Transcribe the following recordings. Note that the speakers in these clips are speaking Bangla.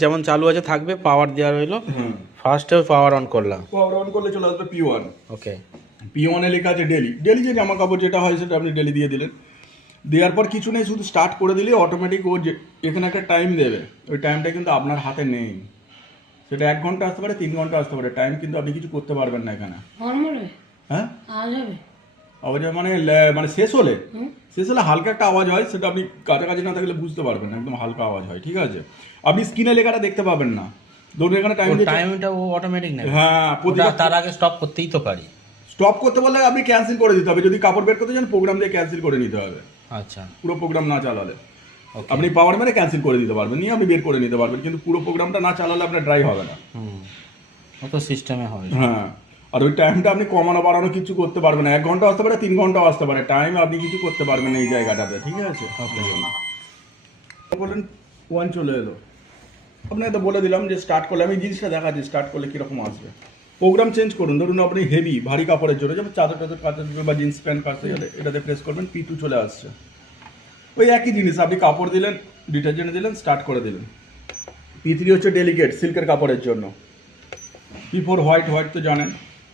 যেমন চালু আছে থাকবে পাওয়ার দেওয়া রইল। হুম। ফার্স্টে পাওয়ার অন করলাম। পাওয়ার অন করলে চলে আসবে পি ওয়ান ওকে পি ওয়ানে লেখা আছে ডেলি ডেলি যে জামা কাপড় যেটা হয় সেটা আপনি ডেলি দিয়ে দিলেন। দেওয়ার পর কিছু নেই শুধু স্টার্ট করে দিলে অটোমেটিক ও যে এখানে একটা টাইম দেবে। ওই টাইমটা কিন্তু আপনার হাতে নেই। সেটা এক ঘণ্টা আসতে পারে তিন ঘণ্টা আসতে পারে। টাইম কিন্তু আপনি কিছু করতে পারবেন না এখানে। নর্মাল হ্যাঁ? আওয়াজ মানে মানে শেষ হলে হুম। শেষ হলে হালকা একটা আওয়াজ হয় সেটা আপনি কাছাকাছি না থাকলে বুঝতে পারবেন না একদম হালকা আওয়াজ হয় ঠিক আছে? আপনি স্ক্রিনে লেখাটা দেখতে পাবেন না। ধরুন এখানে টাইম টাইমটা ও অটোমেটিক নেবে হ্যাঁ তার আগে স্টপ করতেই তো পারি। স্টপ করতে বললে আপনি ক্যান্সেল করে দিতে হবে। যদি কাপড় বের করতে চান প্রোগ্রাম দিয়ে ক্যান্সেল করে নিতে হবে। আচ্ছা। পুরো প্রোগ্রাম না চালালে। আপনি পাওয়ার মেরে ক্যান্সেল করে দিতে পারবেন নিয়ে আপনি বের করে নিতে পারবেন কিন্তু পুরো প্রোগ্রামটা না চালালে আপনার ড্রাই হবে না। হুম। ও তো সিস্টেমে হবে হ্যাঁ। আর ওই টাইমটা আপনি কমানো বাড়ানো কিছু করতে পারবেন না। এক ঘণ্টা আসতে পারে তিন ঘন্টাও আসতে পারে। টাইম আপনি কিছু করতে পারবেন এই জায়গাটাতে ঠিক আছে? আপনার জন্য। বললেন ওয়ান চলে এলো। আপনাকে তো বলে দিলাম যে স্টার্ট করলে আমি জিনিসটা দেখাচ্ছি স্টার্ট করলে কীরকম আসবে। প্রোগ্রাম চেঞ্জ করুন। ধরুন আপনি হেভি ভারী কাপড়ের জন্য যেমন চাদর টাদর দিবেন বা জিন্স প্যান্ট কাচতে গেলে এটাতে প্রেস করবেন পি টু চলে আসছে। ওই একই জিনিস আপনি কাপড় দিলেন ডিটারজেন্ট দিলেন স্টার্ট করে দিলেন। পি থ্রি হচ্ছে ডেলিকেট সিল্কের কাপড়ের জন্য। পি ফোর হোয়াইট হোয়াইট তো জানেন।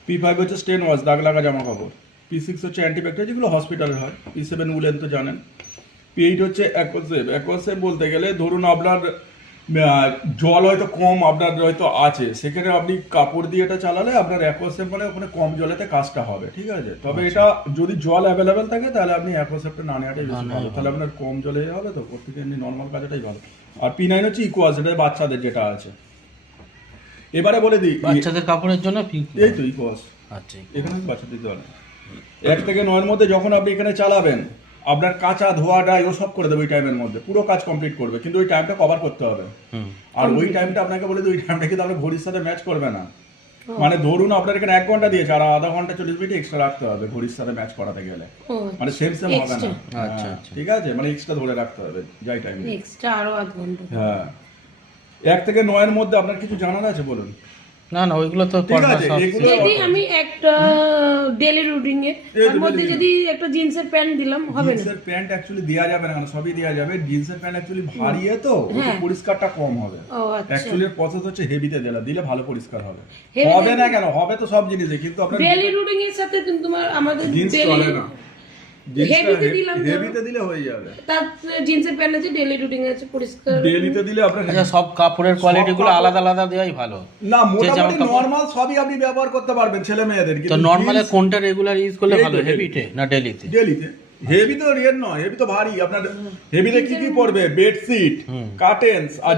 পি ফাইভ হচ্ছে স্টেন ওয়াশ দাগ লাগা জামা কাপড় পি সিক্স হচ্ছে অ্যান্টিব্যাকটেরিয়া যেগুলো হসপিটালের হয়। পি সেভেন উলেন তো জানেন। পি এইট হচ্ছে অ্যাকোসেভ অ্যাকোসেভ বলতে গেলে ধরুন আপনার জল হয়তো কম আপনার হয়তো আছে। সেখানে আপনি কাপড় দিয়ে এটা চালালে আপনার অ্যাকোসেভ মানে ওখানে কম জলেতে কাজটা হবে। ঠিক আছে? তবে এটা যদি জল অ্যাভেলেবেল থাকে তাহলে আপনি অ্যাকোসেভটা না নেওয়াটাই বেশি ভালো। তাহলে আপনার কম জলে হবে তো? থেকে এমনি নর্মাল কাজটাই ভালো। আর পি নাইন হচ্ছে ইকোয়াস এটা বাচ্চাদের যেটা আছে। এবারে বলে দিই বাচ্চাদের কাপড়ের জন্য এই তো ইকোয়াস আচ্ছা এখানে বাচ্চা দিতে পারে এক থেকে নয়ের মধ্যে যখন আপনি এখানে চালাবেন আপনার কাঁচা ধোয়া ডাই ও সব করে দেবে ওই টাইমের মধ্যে। পুরো কাজ কমপ্লিট করবে কিন্তু ওই টাইমটা কভার করতে হবে। হুম। আর ওই টাইমটা আপনাকে বলে দিই ওই টাইমটা কিন্তু আপনার ঘড়ির সাথে ম্যাচ করবে না। মানে ধরুন আপনার এখানে এক ঘণ্টা দিয়েছে আর আধা ঘণ্টা চল্লিশ মিনিট এক্সট্রা রাখতে হবে ঘড়ির সাথে ম্যাচ করাতে গেলে। মানে সেম সেম হবে না। আচ্ছা, হ্যাঁ, আচ্ছা। ঠিক আছে? মানে এক্সট্রা ধরে রাখতে হবে যাই টাইম এক্সট্রা আরও আধ ঘণ্টা। হ্যাঁ। এক থেকে নয়ের মধ্যে আপনার কিছু জানার আছে বলুন? না না ওইগুলো তো ঠিক আছে, এগুলো- যদি আমি একটা ডেলি রুটিন এ এই তার তো মধ্যে যদি একটা জিন্সের প্যান্ট দিলাম হবে না। জিন্সের প্যান্ট অ্যাকচুয়ালি দেওয়া যাবে না সবই দেওয়া যাবে। জিন্সের প্যান্ট অ্যাকচুয়ালি ভারী এ তো হ্যাঁ। পরিষ্কারটা কম হবে। আচ্ছা। অ্যাকচুয়ালি প্রসেস হচ্ছে হেভিতে দিলে দিলে ভালো পরিষ্কার হবে। হবে না কেন? হবে তো সব জিনিসে কিন্তু আপনার ডেলি রুটিন এর সাথে কিন্তু তোমার আমাদের জিন্স ডেলি চলে না। হেভিতে দিলাম হেভিতে দিলে হয়ে যাবে। তার জিন্সের প্যান্ট আছে ডেলি রুটিন আছে পরিষ্কার। ডেলিতে দিলে আপনার আচ্ছা সব কাপড়ের কোয়ালিটি আলাদা আলাদা দেওয়াই ভালো। না মোটামুটি জামা সবই আপনি ব্যবহার করতে পারবেন ছেলে মেয়েদের তো নর্মালে কোনটা রেগুলার ইউজ করলে এই তো ভালো heavy। হেভিতে না ডেলিতে ডেলিতে হেভি তো রিয়েল নয় হেভি তো ভারী। আপনার হেভিতে কি কি পড়বে বেডশিট কার্টেন্স আর